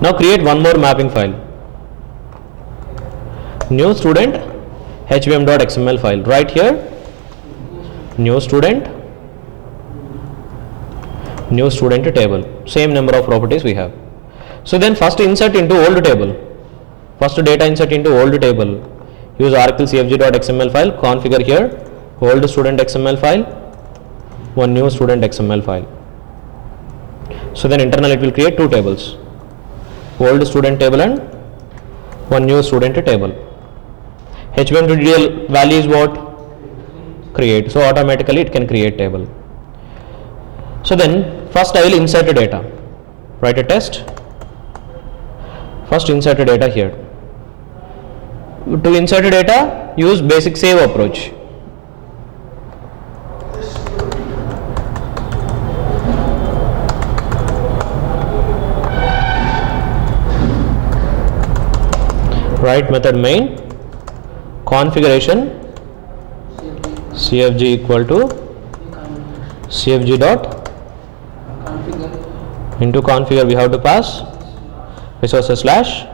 Now create one more mapping file. New student hvm.xml file. Right here, new student table. Same number of properties we have. So then first insert into old table. First data insert into old table. Use oracle cfg.xml file. Configure here old student XML file, one new student XML file. So then internal it will create two tables, old student table and one new student table. HBM2DL value is what? Create. So automatically it can create table. So then first I will insert the data. Write a test. First insert the data here. To insert the data, use basic save approach. Write method main configuration cfg equal to cfg dot into configure we have to pass resources slash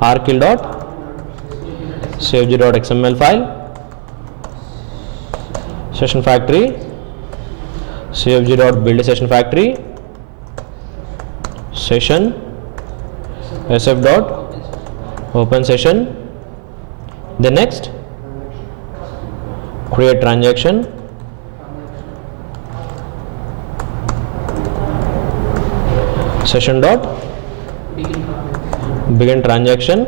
rkill dot cfg dot xml file session factory cfg dot build session factory session sf dot open session. Then next create transaction, session dot begin transaction.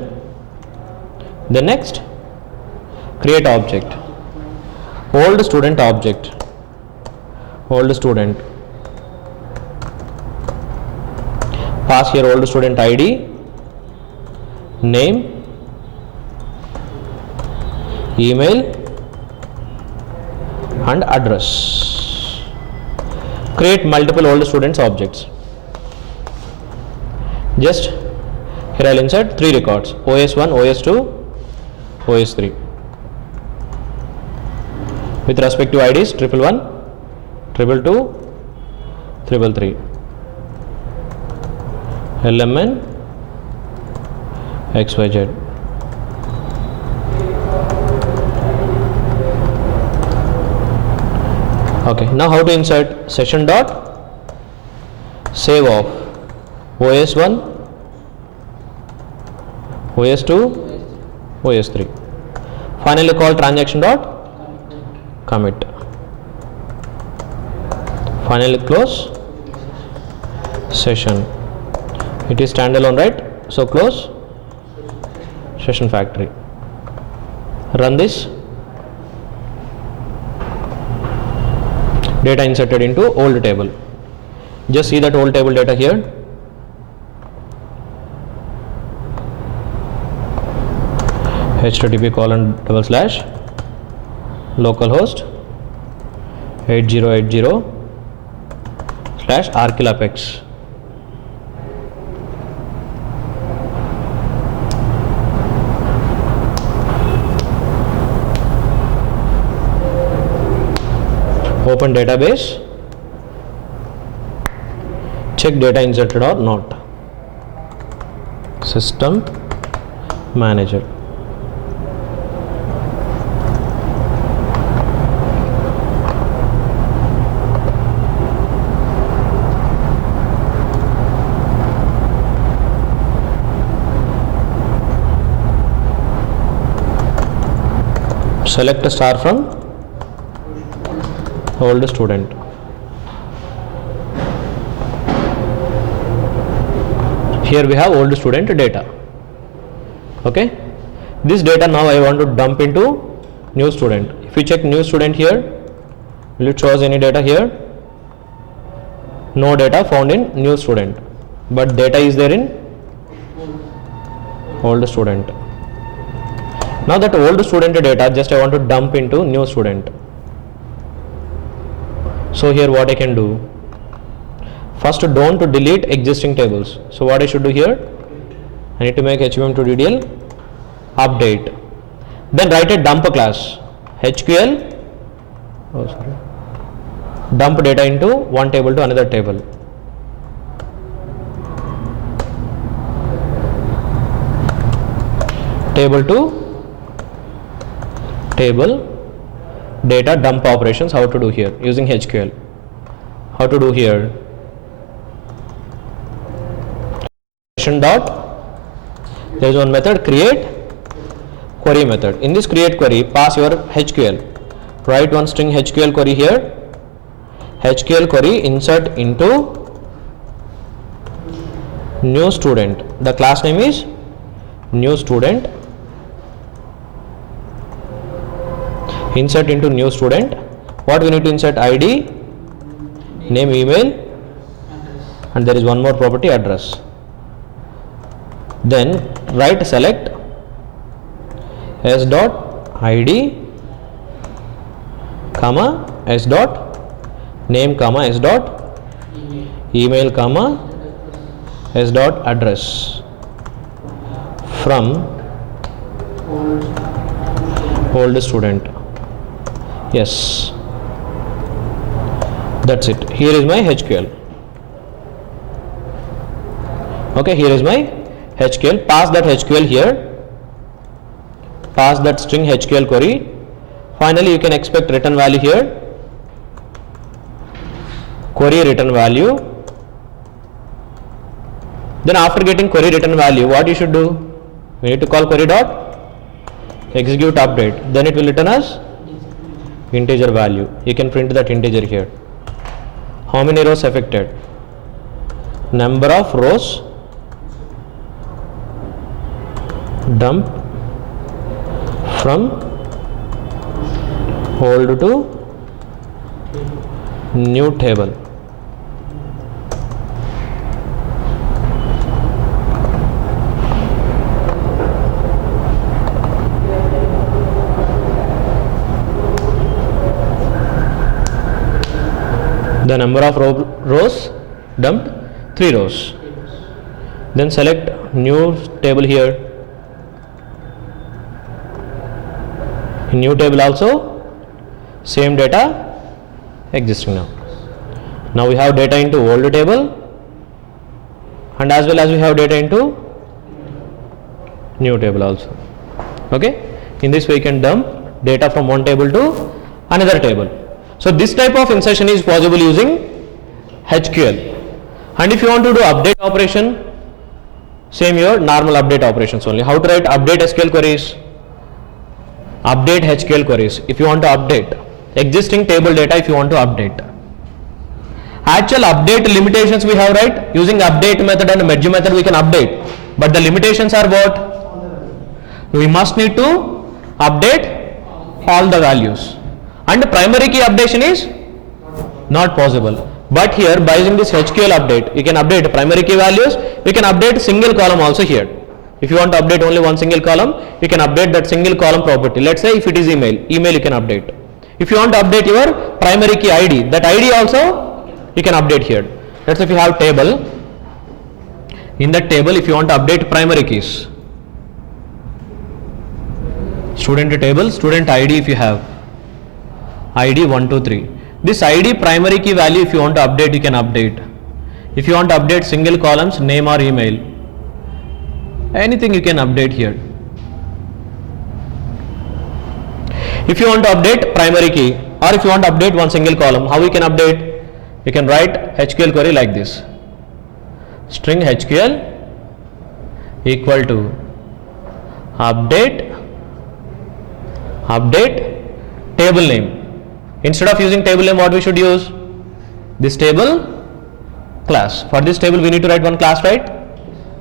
Then next create object, old student object, old student, pass here old student ID, name, email and address. Create multiple old students objects. Just here I will insert 3 records, OS1, OS2, OS3 with respect to IDs 111, 222, 333, LMN, XYZ. Okay, now how to insert session dot save of OS1, OS2, OS3. Finally call transaction dot commit. Finally close session. It is standalone, right? So close session factory. Run this. Data inserted into old table. Just see that old table data here. http:// localhost 8080/rkill-apex. Open database, check data inserted or not. System manager. Select a star from old student. Here we have old student data. Okay, this data now I want to dump into new student. If you check new student here, will it show us any data here? No data found in new student, but data is there in old student. Now that old student data just I want to dump into new student. So here what I can do, first don't delete existing tables. So what I should do here, I need to make HBM2DDL update, then write a dump class HQL, dump data into one table to another table. table to table data dump operations. How to do here using HQL? How to do here? Dot, there is one method, create query method. In this create query, pass your HQL. Write one string HQL query here. HQL query insert into new student. The class name is new student. Insert into new student. What we need to insert? ID, name, email, and there is one more property, address. Then write select s dot id comma s dot name comma s dot email comma s dot address from old student. Yes, that's it. Here is my HQL. Okay, here is my HQL. Pass that HQL here. Pass that string HQL query. Finally, you can expect return value here. Query return value. Then after getting query return value, what you should do? We need to call query dot execute update. Then it will return us integer value. You can print that integer here. How many rows affected? Number of rows dump from old to new table. The number of rows dumped 3 rows. Then select new table here. In new table also same data existing now. Now we have data into old table and as well as we have data into new table also. Okay, in this way you can dump data from one table to another table. So this type of insertion is possible using HQL. And if you want to do update operation, same your normal update operations only. How to write update SQL queries? Update HQL queries. If you want to update existing table data, if you want to update. Actual update limitations we have, right? Using update method and merge method we can update. But the limitations are what? We must need to update all the values. And primary key updation is not possible. But here by using this HQL update, you can update primary key values. You can update single column also here. If you want to update only one single column, you can update that single column property. Let's say if it is email you can update. If you want to update your primary key ID, that ID also you can update here. Let's say if you have table, in that table if you want to update primary keys, student table, student ID if you have, ID 123. This ID primary key value if you want to update, you can update. If you want to update single columns, name or email, anything you can update here. If you want to update primary key or if you want to update one single column, how you can update? You can write HQL query like this. String HQL equal to update table name. Instead of using table name, what we should use? This table class. For this table we need to write one class, right?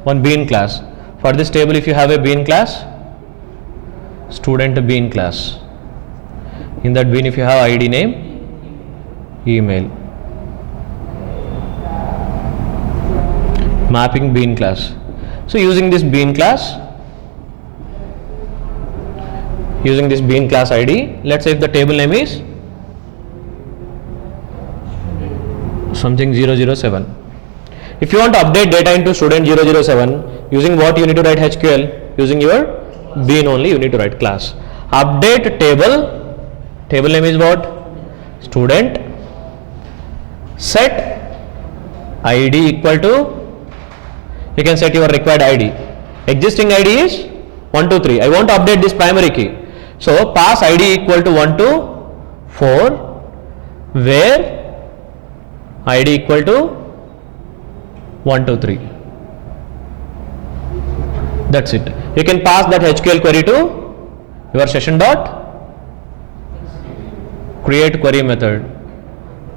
One bean class. For this table if you have a bean class, student bean class. In that bean if you have ID name, email. Mapping bean class. So using this bean class, using this bean class ID, let's say if the table name is something 007. If you want to update data into student 007, using what you need to write HQL? Using your bean only you need to write class. Update table name is what? Student, set ID equal to, you can set your required ID. Existing ID is 1 2 3. I want to update this primary key. So pass ID equal to 1 to 4, where ID equal to 1 2 3. That's it. You can pass that HQL query to your session dot create query method,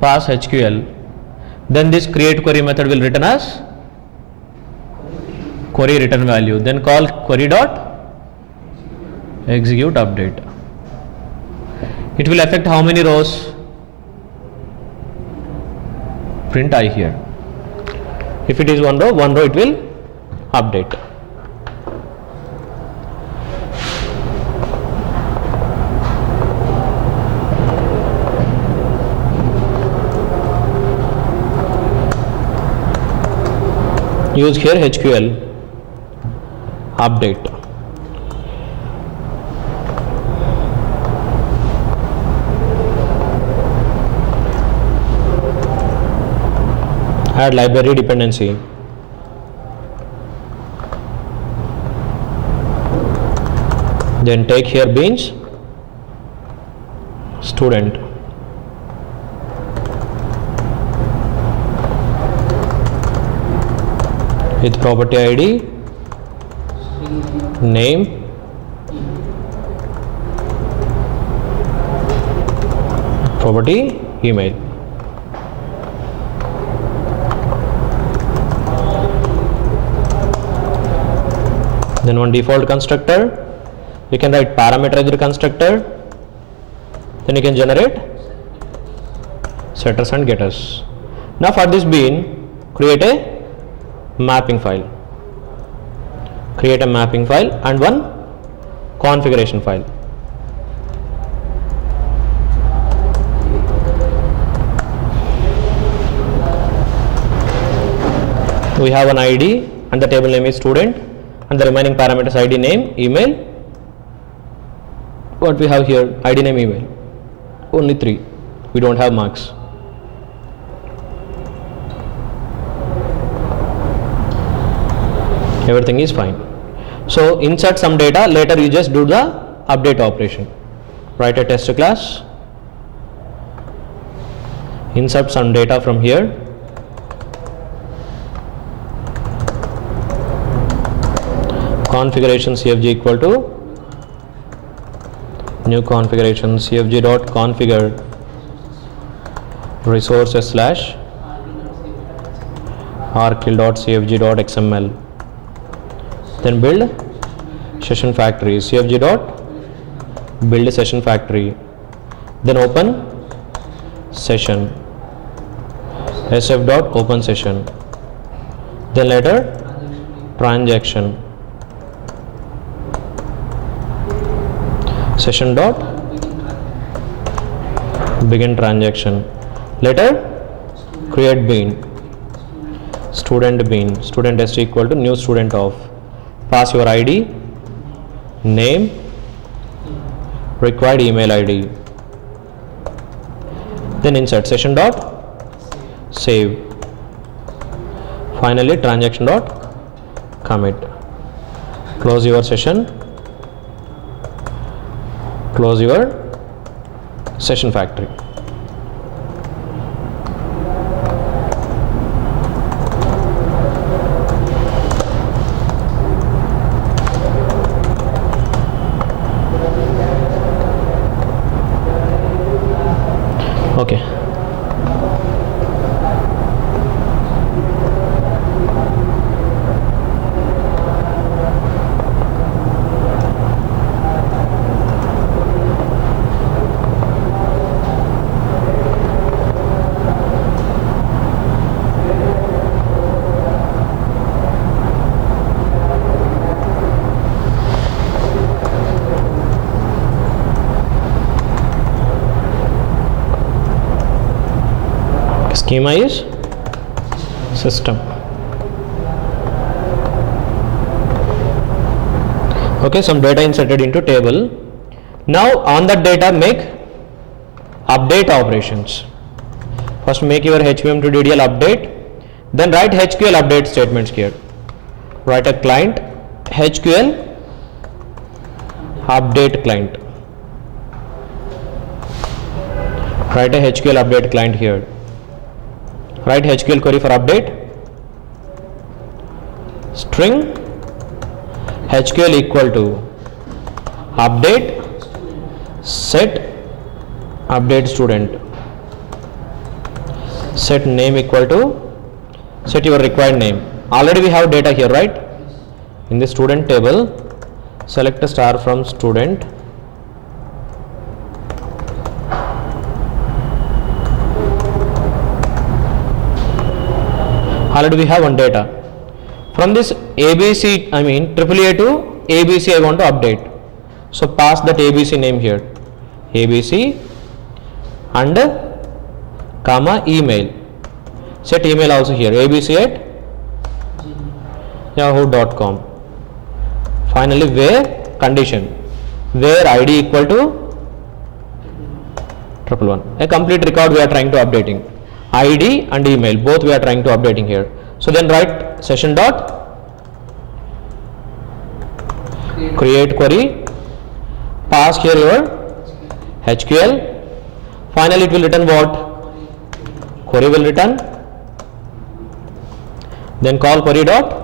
pass HQL, then this create query method will return as query return value, then call query dot execute update. It will affect how many rows? Print I here. If it is one row it will update. Use here HQL update. Add library dependency. Then take here beans student. With property ID, name, property email. Then one default constructor, you can write parameterized constructor, then you can generate setters and getters. Now for this bean, create a mapping file. Create a mapping file and one configuration file. We have an ID and the table name is student and the remaining parameters ID, name, email. What we have here? ID, name, email. Only 3. We don't have marks. Everything is fine. So insert some data, later you just do the update operation. Write a test class, insert some data from here, configuration CFG equal to new configuration CFG dot configure resources slash rkill dot CFG dot XML. Then build session factory, CFG dot build session factory, then open session, SF dot open session, then later transaction, session dot begin transaction, later create bean, student bean, student s equal to new student of, pass your ID, name, required email ID, then insert session dot save, finally transaction dot commit. Close your session, close your session factory. Okay. Schema is system. Okay, some data inserted into table. Now on that data make update operations. First make your HVM to DDL update, then write HQL update statements here. Write a client HQL update client. Write a HQL update client here. Write HQL query for update. String HQL equal to update set update student. Set name equal to set your required name. Already we have data here, right? In the student table, select a star from student. Already we have one data. From this ABC, AAA to ABC I want to update. So pass that ABC name here. ABC and comma email. Set email also here. ABC at yahoo.com. Finally, where condition. Where ID equal to 111. A complete record we are trying to updating. ID and email both we are trying to updating here. So then write session dot create query, pass here your HQL. Finally, it will return what? Query will return. Then call query dot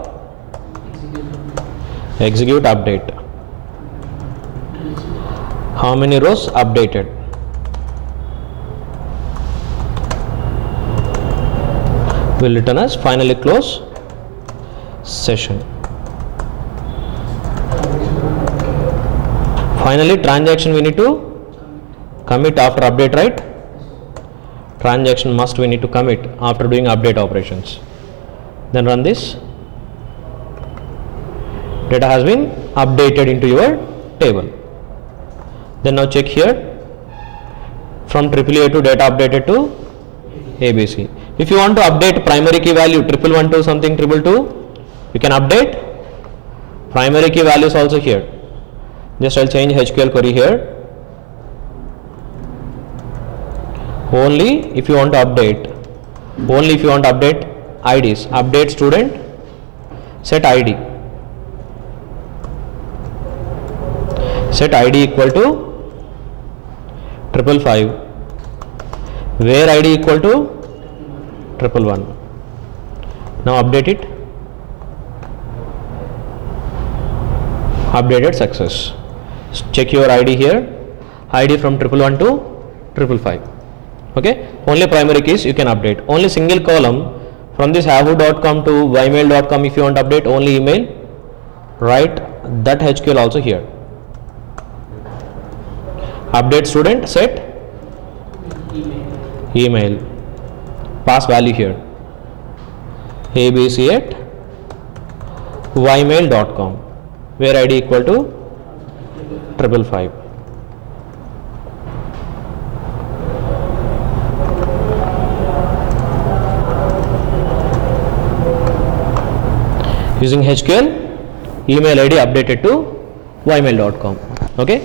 execute update. How many rows updated? Will return as finally close session. Finally, transaction we need to commit after update, right? Transaction must we need to commit after doing update operations. Then run this. Data has been updated into your table. Then now check here. From AAA to data updated to ABC. If you want to update primary key value 111 to something 222, you can update primary key values also here. Just I'll change HQL query here. Only if you want to update IDs, update student, set ID. Set ID equal to 555. Where ID equal to 111. Now update it. Updated success. Check your ID here. ID from 111 to 555. Okay. Only primary keys you can update. Only single column from this yahoo.com to ymail.com. If you want to update only email, write that HQL also here. Update student, set email. Pass value here. ABC at ymail.com. Where ID equal to 555. Using HQL, email ID updated to ymail.com. Okay.